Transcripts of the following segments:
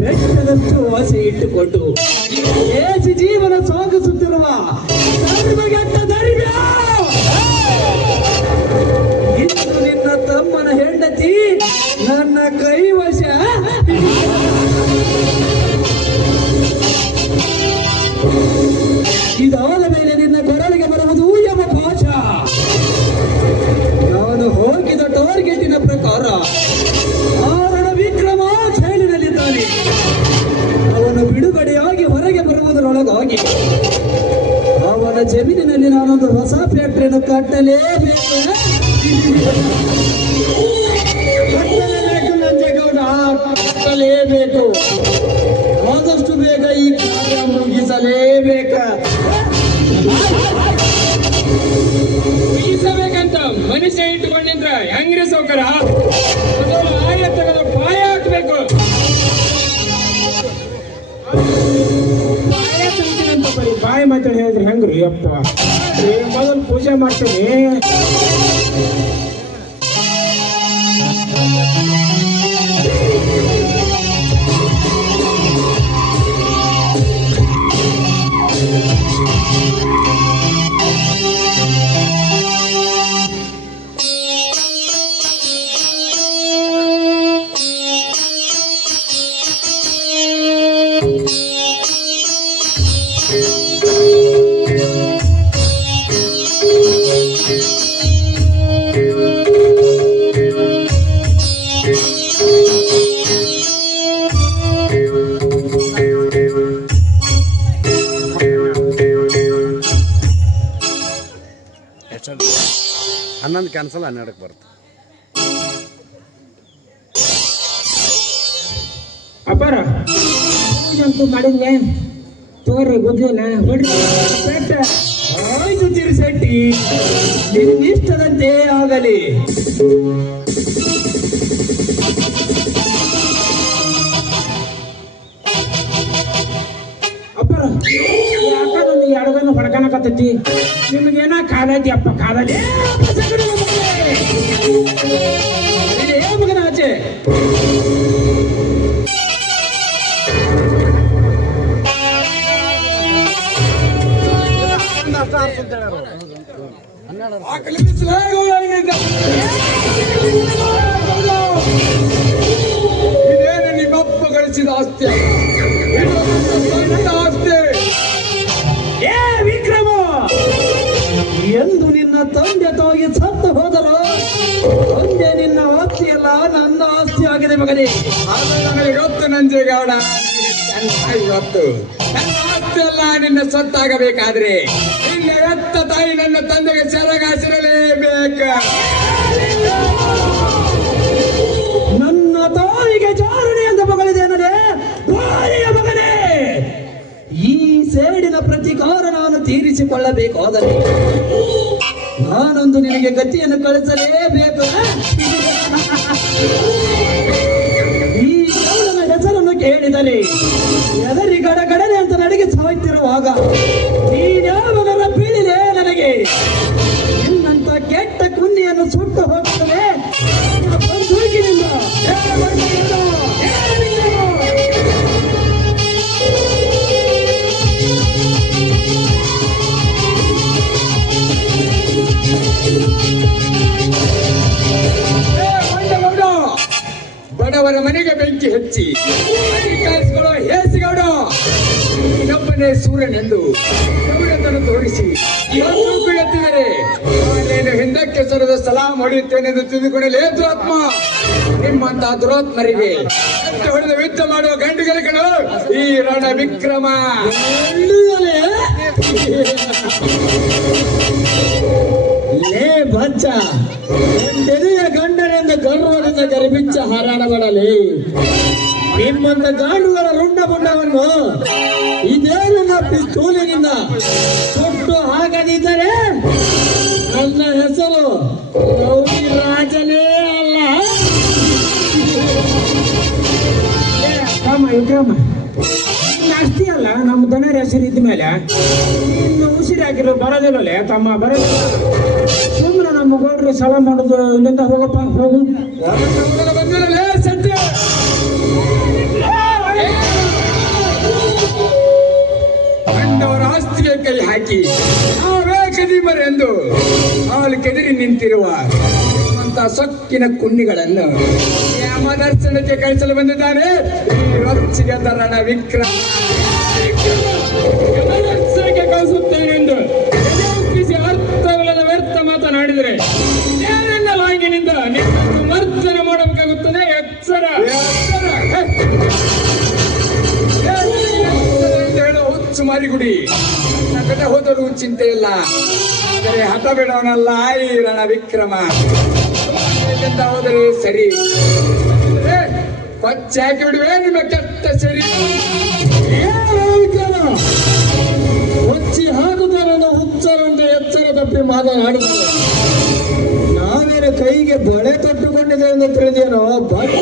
ಬೆಟ್ಟದಷ್ಟು ಆಸೆ ಇಟ್ಟುಕೊಂಡು ಏಸಿ ಜೀವನ ಸಾಗಿಸುತ್ತಿರುವ ಧರ್ಮಗೆಟ್ಟ ಧರ್ಮ್ಯ, ಇಂದು ನಿನ್ನ ತಮ್ಮನ ಹೆಂಡತಿ ನನ್ನ ಕೈವಶ. ಇದಾದ ಮೇಲೆ ನಿನ್ನ ಕೊರಳಿಗೆ ಬರುವುದು ಯಮಪಾಶ. ನಾನು ಹೋಗಿದ ಟಾರ್ಗೆಟಿನ ಪ್ರಕಾರ ಆರಣ ವಿಕ್ರಮ ಜೈಲಿನಲ್ಲಿದ್ದಾನೆ. ಅವನು ಬಿಡುಗಡೆಯಾಗಿ ಹೊರಗೆ ಬರುವುದರೊಳಗಾಗಿ ಅವನ ಜಮೀನಿನಲ್ಲಿ ನಾನೊಂದು ಹೊಸ ಫ್ಯಾಕ್ಟರಿಯನ್ನು ಕಟ್ಟಲೇಬೇಕು. ನಂಜೇಗೌಡ, ಕಟ್ಟಲೇಬೇಕು. ಆದಷ್ಟು ಬೇಗ ಈ ಕಾರ್ಯ ಮುಗಿಸಲೇಬೇಕ. ಮುಗಿಸಬೇಕಂತ ಮನುಷ್ಯ ಇಟ್ಟುಕೊಂಡಿದ್ರ ಹೆಂಗ್ರಿ ಸೌಕರ ಆಯ ತೆಗೆದು ಪಾಯ ಹಾಕ್ಬೇಕು. ಪಾಯ ತಂತೀನಂತ ಬರೀ ಬಾಯಿ ಮಾತಾಡಿ ಹೇಳಿದ್ರೆ ಹೆಂಗ್ರಿ ಅಪ್ಪ? ಮೊದಲು ಪೂಜೆ ಮಾಡ್ತೀನಿ. ಹನ್ನೊಂದು ಕ್ಯಾನ್ಸಲ್, 12ಕ್ಕೆ ಬರುತ್ತೆ. ಅಪ್ಪಾರ ಅಂತೂ ಮಾಡಿದ್ನೆ ತೋರಿ ಗೊತ್ತಿಲ್ಲ ಹೊಡ್ರಿ. ಆಯ್ತು ತಿರುಸೆಟ್ಟಿ, ನಿನ್ನಿಷ್ಟದಂತೆ ಆಗಲಿ. ಅಪ್ಪಾರ ಯಾಕಂದ್ರೆ ಎಡಗನ್ನು ಹೊಡ್ಕನಕತ್ತೈತಿ. ನಿಮಗೇನ ಕಾದೈತಿ ಅಪ್ಪ? ಕಾದಲ್ಲಿ ಮಗನ ಆಚೆ ಇದೇನು ನಿಮ್ಮಪ್ಪ ಗಳಿಸಿದ ಆಸ್ತಿ? ಆಸ್ತಿ ಏ ವಿಕ್ರಮ, ಎಂದು ನಿನ್ನ ತಂದೆ ತಾಯಿ ಸತ್ತು ಹೋದರು ತಂದೆ ನಿನ್ನ ಆಸ್ತಿ ಅಲ್ಲ, ನನ್ನ ಆಸ್ತಿ ಆಗಿದೆ ಮಗನೇ. ಅದು ನನಗೆ ಗೊತ್ತು ನಂಜೇಗೌಡ, ಚೆನ್ನಾಗಿ ಗೊತ್ತು. ನನ್ನ ಆಸ್ತಿ ಅಲ್ಲ ನಿನ್ನ ಸತ್ತಾಗಬೇಕಾದ್ರೆ ಇಲ್ಲಿ ಎತ್ತ ತಾಯಿ ನನ್ನ ತಂದೆಗೆ ಸೆರಗಾಸಿರಲೇಬೇಕು. ನನ್ನ ತಾಯಿಗೆ ಚಾರಣೆ ಅಂತ ಮಗಳಿದೇನದೆ ಬಾರಿಯ ಮಗನೇ. ಈ ಸೇಡಿನ ಪ್ರತಿಕಾರ ನಾನು ತೀರಿಸಿಕೊಳ್ಳಬೇಕಾದರೆ ನಾನೊಂದು ನಿನಗೆ ಗತಿಯನ್ನು ಕಳಿಸಲೇಬೇಕು. ಈ ಚೌಡನ ಹೆಸರನ್ನು ಕೇಳಿದರೆ ಎದರಿ ಗಡಗಡನೆ ಅಂತ ನನಗೆ ಸಾಯ್ತಿರುವಾಗ ನೀನ್ಯಾವನರ ಬೀಳಿದೆ ನನಗೆ. ನಿನ್ನಂತ ಕೆಟ್ಟ ಕುನ್ನಿಯನ್ನು ಸುಟ್ಟು ಹೋಗ್ತದೆ ಬಂದೂಕಿನಿಂದ. ಬಡವರ ಮನೆಗೆ ಬೆಂಕಿ ಹಚ್ಚಿ ಕಾಯಿಸಿಕೊಳ್ಳೋ ಹೇಸಿಗೌಡ, ಇನ್ನೊಬ್ಬನೇ ಸೂರ್ಯನೆಂದು ಗೌರವವನ್ನು ತೋರಿಸಿ ಇವತ್ತು ಎತ್ತಿದರೆ ನಾನೇನು ಹಿಂದಕ್ಕೆ ಸರದ ಸಲಾಂ ಹೊಡೆಯುತ್ತೇನೆಂದು ತಿಳಿದುಕೊಳ್ಳಲೇ ದುರಾತ್ಮ. ನಿಮ್ಮಂತ ದುರಾತ್ಮರಿಗೆ ಹೊಡೆದ ಯುದ್ಧ ಮಾಡುವ ಗಂಡುಗಳಿಗಳು ಈ ರಣ ವಿಕ್ರಮ. ಲೇ ಬಚ್ಚ, ಒಂದೆದೆಯ ಗಂಡನೆಂದು ಗರ್ವದಿಂದ ಗರಿಬಿಚ್ಚ ಹಾರಾಡಬಡಲಿ. ನಿಮ್ಮಂತ ಗಾಂಡುಗಳ ರುಂಡ ಮುಂಡವನ್ನು ಇದೇ ನನ್ನ ಪಿಸ್ತೂಲಿನಿಂದ ಸುಟ್ಟು ಹಾಕದಿದ್ದರೆ ನನ್ನ ಹೆಸರು ರೌಡಿ ರಾಜನೇ ಅಲ್ಲ. ವಿಕ್ರಮ, ಅಷ್ಟೇ ಅಲ್ಲ ನಮ್ಮ ದನರ ಹೆಸರು ಇದ್ದ ಮೇಲೆ ಇನ್ನು ಉಸಿರಾಕಿರೋ ಬರೋದಿಲ್ಲ ತಮ್ಮ, ಬರೋದಿಲ್ಲ. ಸುಮ್ಮನೆ ನಮ್ಮ ಗೌಡ್ರು ಸಲ ಮಾಡೋದು. ಇಲ್ಲಿಂದ ಹೋಗಪ್ಪ, ಹೋಗು. ಸತ್ಯ ಹಾಕಿ ನಾವೇ ಕದಿಮರೆಂದು ಅವಳು ಕೆದರಿ ನಿಂತಿರುವ ಅಂತ ಸೊಕ್ಕಿನ ಕುನ್ನಿಗಳನ್ನು ಯಮದರ್ಶನಕ್ಕೆ ಕಳಿಸಲು ಬಂದಿದ್ದಾನೆ ಈ ರೊಚ್ಚಿಗೆ ತರಣ ವಿಕ್ರಮ. ಯಮದರ್ಶನಕ್ಕೆ ಕಳಿಸುತ್ತೇನೆಂದು ಎದೆಯುಕ್ಕಿಸಿ ಅರ್ಥವಿಲ್ಲದ ವ್ಯರ್ಥ ಮಾತನಾಡಿದರೆ ಲಾಂಗಿನಿಂದ ನಿನ್ನನ್ನು ಮರ್ದನ ಮಾಡಬೇಕಾಗುತ್ತದೆ. ಎಚ್ಚರ ಹೇಳೋ ಹುಚ್ಚು ಮಾರಿಗುಡಿ. ನನ್ನ ಕಡೆ ಹೋದರೂ ಚಿಂತೆ ಇಲ್ಲ, ಆದರೆ ಹಠ ಬಿಡೋನಲ್ಲ ಈ ರಣ ವಿಕ್ರಮ. ಎಲ್ಲಿಂದ ಹೋದರೆ ಸರಿ, ಕೊಚ್ಚಿ ಹಾಕಿ ಬಿಡುವೆ ನಿಮ್ಮ ಕೆಟ್ಟ ಸರಿ. ಕೊಚ್ಚಿ ಹಾಕುತ್ತಾರನ್ನು ಹುಚ್ಚರಂತೆ ಎಚ್ಚರ ತಪ್ಪಿ ಮಾತನಾಡಿದ್ದಾರೆ. ನಾವೇನು ಕೈಗೆ ಬಳೆ ತೊಟ್ಟುಕೊಂಡಿದೆ ಎಂದು ತಿಳಿದೇನೋ ಭಕ್ತ.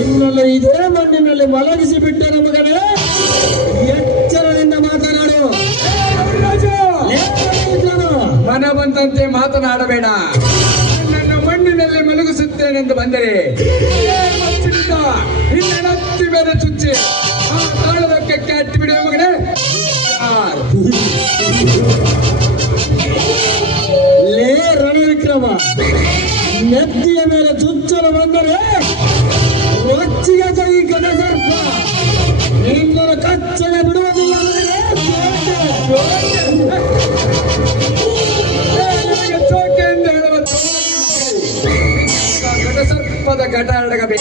ಇನ್ನೆಲ್ಲ ಇದೇ ಮಣ್ಣಿನಲ್ಲಿ ಮಲಗಿಸಿ ಬಿಟ್ಟೆ ಮಗನೇ. ಎಚ್ಚರದಿಂದ ಮಾತನಾಡು. ಮನ ಬಂದಂತೆ ಮಾತನಾಡಬೇಡ. ನನ್ನ ಮಣ್ಣಿನಲ್ಲಿ ಮಲಗಿಸುತ್ತೇನೆಂದು ಬಂದರೆ ನಿನ್ನ ಹತ್ತಿ ಮೇಲೆ ಚುಚ್ಚಿ ಆ ತಾಳದಕ್ಕೆ ಅಟ್ಟಿ ಬಿಡುವ ಮಗನೇ. ಲೇ ರಣವಿಕ್ರಮ, ನೆತ್ತಿಯ ಮೇಲೆ ಚುಚ್ಚಲು ಬಂದರೆ ರೊಚ್ಚಿಗೆ ಕೈ ಗದ ಸರ್ಪ ನಿನ್ನನ್ನು ಕಚ್ಚನೆ ಬಿಡುವುದಿಲ್ಲ. ಚೋಕೆ ಎಂದು ಹೇಳುವ ಗಡ ಸರ್ಪದ ಘಟ ಅಡಗಬೇಕಾದ್ರೆ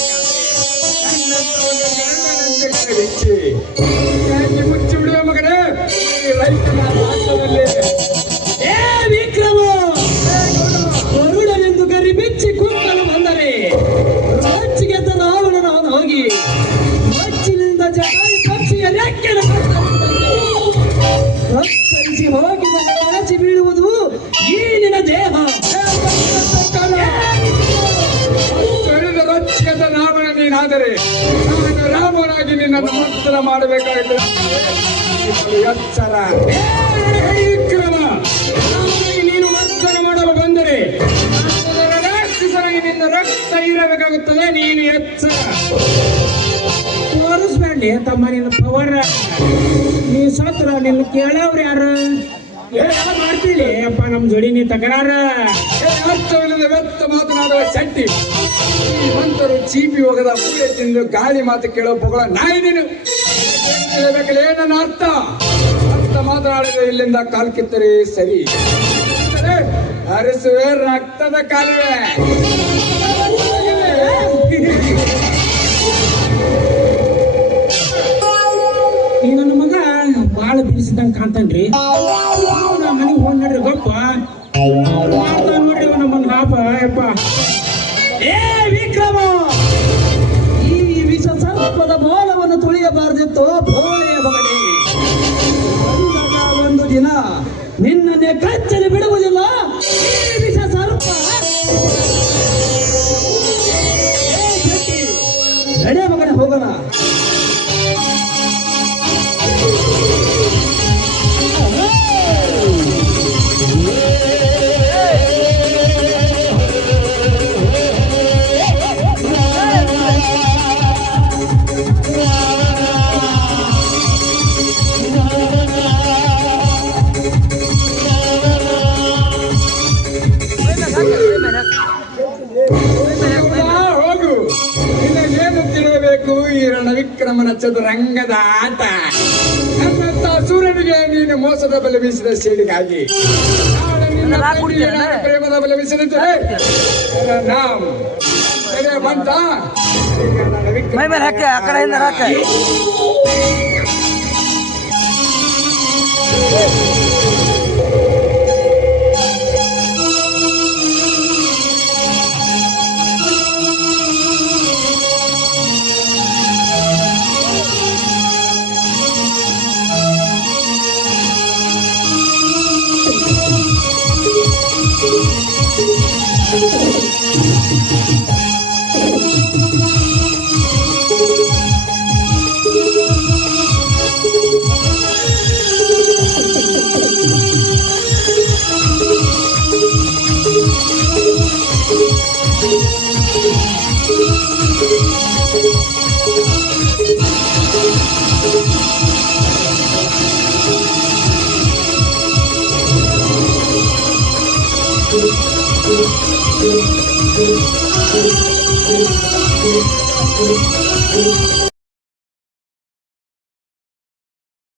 ಮುಚ್ಚಿ ಬಿಡುವ ಮಗನೇ ಈ ರೈತನ ರಾಜ್ಯದಲ್ಲಿ. ವಿಕ್ರಮ, ಗರುಡನೆಂದು ಗರಿ ಬೆಚ್ಚಿ ಕುಕ್ಕಲು ಬಂದರೆ ರೊಚ್ಚಿಗೆ ತನ್ನ ಅವನನ್ನು ಹೋಗಿ ರೊಚ್ಚಿನಿಂದ ಜಟಾಯಿ ಪಕ್ಷಿಯ ರೆಕ್ಕೆನ ಕತ್ತರಿಸಿ ಹೋಗಿ ಕಾಚಿ ಬೀಳುವುದು ಈ ನಿನ್ನ ದೇಹ. ರೊಚ್ಚಿಗೆ ರಾವಣ ನೀನಾದರೆ ನಾನು ರಾಮನಾಗಿ ನಿನ್ನನ್ನು ಮುಕ್ತರ ಮಾಡಬೇಕಾಗಿದೆ. ಎಚ್ಚರ ವಿಕ್ರಮ, ನೀನು ಮರ್ತನ ಮಾಡಲು ಬಂದರೆ ರಾಕ್ಷಸನಾಗಿ ನಿನ್ನ ರಕ್ತ ಇರಬೇಕಾಗುತ್ತದೆ. ನೀನು ಎಚ್ಚರ ತೋರಿಸ್ಬೇಡಿ ತಮ್ಮ ನಿನ್ನ ಪವರ್. ನೀ ಸತ್ರ ನಿನ್ನ ಕೇಳವ್ರು ಯಾರು ಮಾಡ್ತೀವಿ ಅಪ್ಪ ನಮ್ಮ ಜೋಡಿ ನೀ ತಕರಾರ. ಅರ್ಥವಿಲ್ಲದ ವ್ಯರ್ಥ ಮಾತನಾಡುವ ಶೆಟ್ಟಿ. ಈ ಮಂತರು ಚೀಪಿ ಹೋಗದ ಪೂಳೆ ತಿಂದು ಗಾಳಿ ಮಾತು ಕೇಳೋ ಪೊಗಳ ನಾಯಿ ನೀನು. ಹೇಳಬೇಕಲ್ಲ ನನ್ನ ಅರ್ಥ ಮಾತನಾಡಿದ್ರೆ ಇಲ್ಲಿಂದ ಕಾಲು ಕಿತ್ತರೆ ಸರಿ. ಹರಿಸುವೆ ರಕ್ತದ ಕಾಲುವೆ. ಈ ನನ್ನ ಮಗ ಬಾಳ ಬಿಡಿಸಿದಂಗ ಕಾಣ್ತಾನ್ರಿ. ಮನೆಗೆ ಹೋಗಿ ನೋಡ್ರಿ ಗಪ್ಪ ನೋಡ್ರಿ ನಮ್ಮನ್ನ ಹಾಪ ಯಪ್ಪ. ಏ ವಿಕ್ರಮ, ಈ ವಿಷ ಸರ್ಪದ ಬಾಲವನ್ನು ತುಳಿಯಬಾರ್ದಿತ್ತು ಭೋಳೆಯ ಮಗನೇ. ಒಂದು ದಿನ ನಿನ್ನನ್ನೇ ಕಚ್ಚಲಿ ಬಿಡುವುದಿಲ್ಲ ಈ ವಿಷ ಸರ್ಪ. ನಡೆ ಮಗನೇ, ಹೋಗೋಣ. ಹೋಗು, ನಿನಗೇನು ತಿಳಿಯಬೇಕು ಈ ರಣವಿಕ್ರಮನ ಚದುರಂಗದ ಆಟ. ನನ್ನಂತ ಸೂರ್ಯನಿಗೆ ನೀನು ಮೋಸದ ಬಲೆ ಬೀಸಿದ ಸೇಡಿಗಾಗಿ ನಾಳೆ ನಿನ್ನ ತಂಗಿಗೆ ನಾನು ಪ್ರೇಮದ ಬಲೆ ಬೀಸಿದಂತೆ ನಾಮ್ ಬಂತ. ಮೈ ಮೇಲೆ ಹಾಕಿ ಆ ಕಡೆಯಿಂದ ಹಾಕಿ.